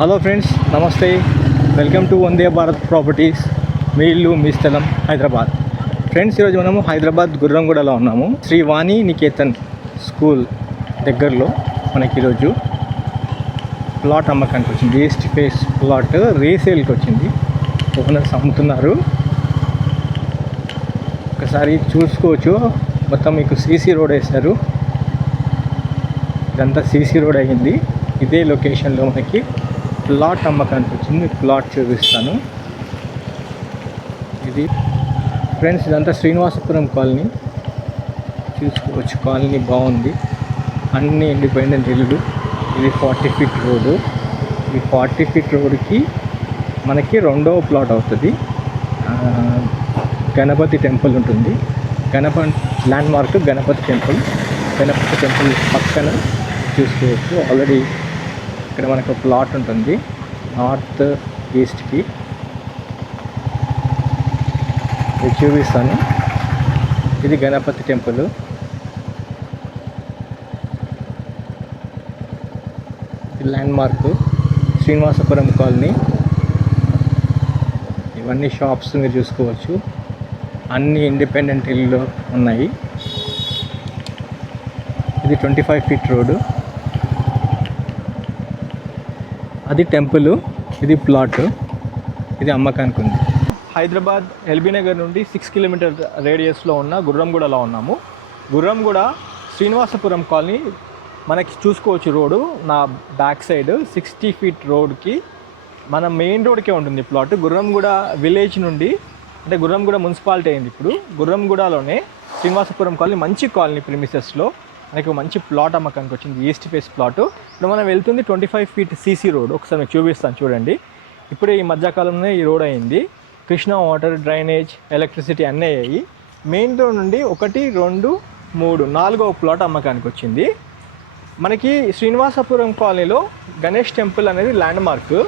Hello friends, నమస్తే. Welcome to Vande Bharat properties. మీ ఇల్లు మీ స్థలం హైదరాబాద్. ఫ్రెండ్స్, ఈరోజు మనము హైదరాబాద్ గుర్రంగూడలో ఉన్నాము. శ్రీ వాణి నికేతన్ స్కూల్ దగ్గరలో మనకి ఈరోజు ప్లాట్ అమ్మకానికి వచ్చింది. ఈస్ట్ ఫేస్ ప్లాట్ రీసేల్కి వచ్చింది. ఓనర్స్ అమ్ముతున్నారు. ఒకసారి చూసుకోవచ్చు. మొత్తం మీకు సీసీ రోడ్ వేశారు. ఇదంతా సీసీ రోడ్ అయ్యింది. ఇదే లొకేషన్లో మనకి ప్లాట్ అమ్మకానికి వచ్చింది. ప్లాట్ చూపిస్తాను. ఇది ఫ్రెండ్స్, ఇదంతా శ్రీనివాసపురం కాలనీ. చూసుకోవచ్చు, కాలనీ బాగుంది. అన్ని ఇండిపెండెంట్ ఇల్లు. ఇది 40 ఫీట్ రోడ్డు. ఈ 40 ఫీట్ రోడ్డుకి మనకి రెండవ ప్లాట్ అవుతుంది. గణపతి టెంపుల్ ఉంటుంది. ల్యాండ్ మార్క్ గణపతి టెంపుల్ పక్కన చూసుకోవచ్చు. ఆల్రెడీ ఇక్కడ మనకు ప్లాట్ ఉంటుంది నార్త్ ఈస్ట్కి. ఇది చూపిస్తాను. ఇది గణపతి టెంపుల్. ఇది ల్యాండ్ మార్క్ శ్రీనివాసపురం కాలనీ. ఇవన్నీ షాప్స్ మీరు చూసుకోవచ్చు. అన్ని ఇండిపెండెంట్ ఇల్లు ఉన్నాయి. ఇది 25 ఫీట్ రోడ్డు. అది టెంపుల్, ఇది ప్లాట్. ఇది అమ్మకానికి ఉంది. హైదరాబాద్ ఎల్బీ నగర్ నుండి 6 కిలోమీటర్ రేడియస్లో ఉన్న గుర్రంగూడలో ఉన్నాము. గుర్రంగూడ శ్రీనివాసపురం కాలనీ మనకి చూసుకోవచ్చు. రోడ్డు నా బ్యాక్ సైడ్ 60 ఫీట్ రోడ్కి మన మెయిన్ రోడ్కే ఉంటుంది ప్లాట్. గుర్రంగూడ విలేజ్ నుండి, అంటే గుర్రంగూడ మున్సిపాలిటీ అయింది ఇప్పుడు. గుర్రంగూడలోనే శ్రీనివాసపురం కాలనీ మంచి కాలనీ ప్రిమిసెస్లో మనకి మంచి ప్లాట్ అమ్మకానికి వచ్చింది. East phase plot. ఇప్పుడు మనం వెళ్తుంది 25 ఫీట్ సీసీ రోడ్. ఒకసారి మీకు చూపిస్తాను చూడండి. ఇప్పుడు ఈ మధ్యకాలంలో ఈ రోడ్ అయింది. కృష్ణా వాటర్, డ్రైనేజ్, ఎలక్ట్రిసిటీ అన్నీ అయ్యాయి. మెయిన్ రోడ్ నుండి 1, 2, 3, 4వ ప్లాట్ అమ్మకానికి వచ్చింది. మనకి శ్రీనివాసపురం కాలనీలో గణేష్ టెంపుల్ అనేది land mark.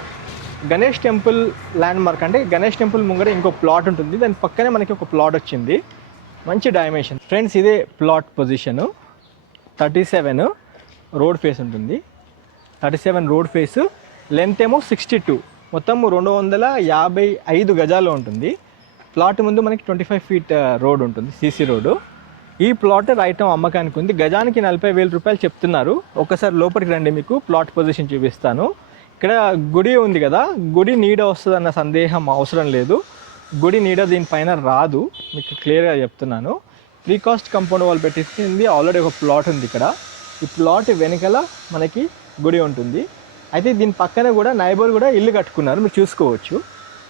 Ganesh temple land mark అంటే గణేష్ టెంపుల్ ముంగర ఇంకో ప్లాట్ ఉంటుంది. దాని పక్కనే మనకి ఒక ప్లాట్ వచ్చింది. మంచి డైమెన్షన్ ఫ్రెండ్స్. ఇదే ప్లాట్ పొజిషను. 37 రోడ్ ఫేస్ ఉంటుంది. 37 రోడ్ ఫేస్. లెంత్ ఏమో 62. మొత్తం 255 గజాల్లో ఉంటుంది. ప్లాట్ ముందు మనకి 25 ఫీట్ రోడ్ ఉంటుంది, సీసీ రోడ్డు. ఈ ప్లాట్ రైట్ అమ్మకానికి ఉంది. గజానికి 40,000 రూపాయలు చెప్తున్నారు. ఒకసారి లోపలికి రండి, మీకు ప్లాట్ పొజిషన్ చూపిస్తాను. ఇక్కడ గుడి ఉంది కదా, గుడి నీడ వస్తుందన్న సందేహం అవసరం లేదు. గుడి నీడ దీనిపైన రాదు, మీకు క్లియర్గా చెప్తున్నాను. ప్రీకాస్ట్ కాంపౌండ్ వాల్ పెట్టింది. ఆల్రెడీ ఒక ప్లాట్ ఉంది ఇక్కడ. ఈ ప్లాట్ వెనకాల మనకి గుడి ఉంటుంది. అయితే దీని పక్కన కూడా నైబర్ కూడా ఇల్లు కట్టుకున్నారు, మీరు చూసుకోవచ్చు.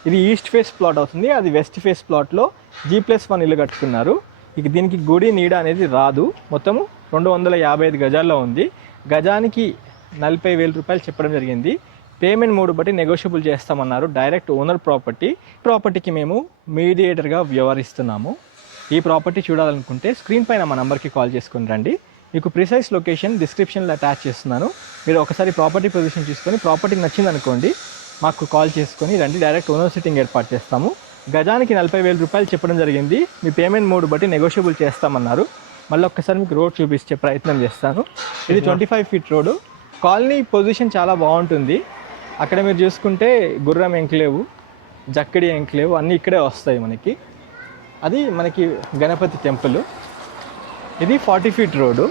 ఇది ఈస్ట్ ఫేస్ ప్లాట్ అవుతుంది. అది వెస్ట్ ఫేస్ ప్లాట్లో G+1 ఇల్లు కట్టుకున్నారు. ఇక దీనికి గుడి నీడ అనేది రాదు. మొత్తము 255 గజాల్లో ఉంది. గజానికి 40,000 రూపాయలు చెప్పడం జరిగింది. పేమెంట్ మోడ్ బట్టి నెగోషియబుల్ చేస్తామన్నారు. డైరెక్ట్ ఓనర్ ప్రాపర్టీకి మేము మీడియేటర్గా వ్యవహరిస్తున్నాము. ఈ ప్రాపర్టీ చూడాలనుకుంటే స్క్రీన్ పైన మా నెంబర్కి కాల్ చేసుకుని రండి. మీకు ప్రిసైజ్ లొకేషన్ డిస్క్రిప్షన్లో అటాచ్ చేస్తున్నాను. మీరు ఒకసారి ప్రాపర్టీ పొజిషన్ చూసుకొని ప్రాపర్టీకి నచ్చింది అనుకోండి, మాకు కాల్ చేసుకొని రండి. డైరెక్ట్ ఓనర్ సిట్టింగ్ ఏర్పాటు చేస్తాము. గజానికి 40,000 రూపాయలు చెప్పడం జరిగింది. మీ పేమెంట్ మోడ్ బట్టి నెగోషియబుల్ చేస్తామన్నారు. మళ్ళీ ఒక్కసారి మీకు రోడ్ చూపించే ప్రయత్నం చేస్తాను. ఇది 25 ఫీట్ రోడ్డు. కాలనీ పొజిషన్ చాలా బాగుంటుంది. అక్కడ మీరు చూసుకుంటే గుర్రం ఎంక్లేవు, జక్కడి ఎంక్లేవు అన్నీ ఇక్కడే వస్తాయి మనకి. అది మనకి గణపతి టెంపుల్. ఇది 40 ఫీట్ రోడ్డు.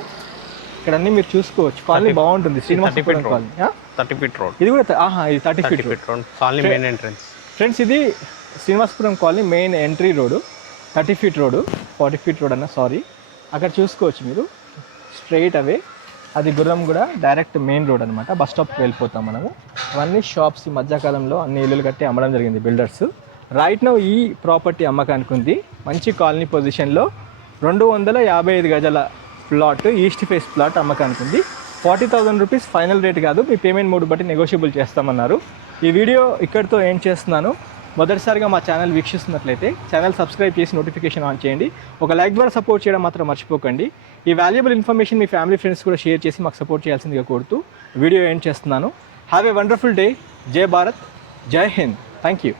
ఇక్కడ అన్నీ మీరు చూసుకోవచ్చు. కాలనీ బాగుంటుంది. Srinivasapuram colony 30 feet road. ఇది కూడా ఇది 30 feet road colony main entrance. Friends, ఇది Srinivasapuram colony main entry road. 30 feet road, 40 feet road అన్న సారీ. అక్కడ చూసుకోవచ్చు మీరు స్ట్రైట్ అవే. అది గుర్రం కూడా డైరెక్ట్ మెయిన్ రోడ్ అనమాట. బస్ స్టాప్కి వెళ్ళిపోతాం మనము. అవన్నీ షాప్స్ ఈ మధ్యకాలంలో అన్ని ఇల్లులు కట్టి అమ్మడం జరిగింది బిల్డర్స్. రైట్ నౌ ఈ ప్రాపర్టీ అమ్మకానికి ఉంది. మంచి కాలనీ పొజిషన్లో 255 గజాల ప్లాట్, ఈస్ట్ ఫేస్ ప్లాట్ అమ్మకానికి ఉంది. 40,000 రూపీస్ ఫైనల్ రేట్ కాదు, మీ పేమెంట్ మోడ్ బట్టి నెగోషియబుల్ చేస్తామన్నారు. ఈ వీడియో ఇక్కడితో ఏం చేస్తున్నాను. మొదటిసారిగా మా ఛానల్ వీక్షిస్తున్నట్లయితే ఛానల్ సబ్స్క్రైబ్ చేసి నోటిఫికేషన్ ఆన్ చేయండి. ఒక లైక్ ద్వారా సపోర్ట్ చేయడం మాత్రం మర్చిపోకండి. ఈ వాల్యుబుల్ ఇన్ఫర్మేషన్ మీ ఫ్యామిలీ ఫ్రెండ్స్ కూడా షేర్ చేసి మాకు సపోర్ట్ చేయాల్సిందిగా కోరుతూ వీడియో ఏం చేస్తున్నాను. Have a wonderful day. జై భారత్, జై హింద్. Thank you.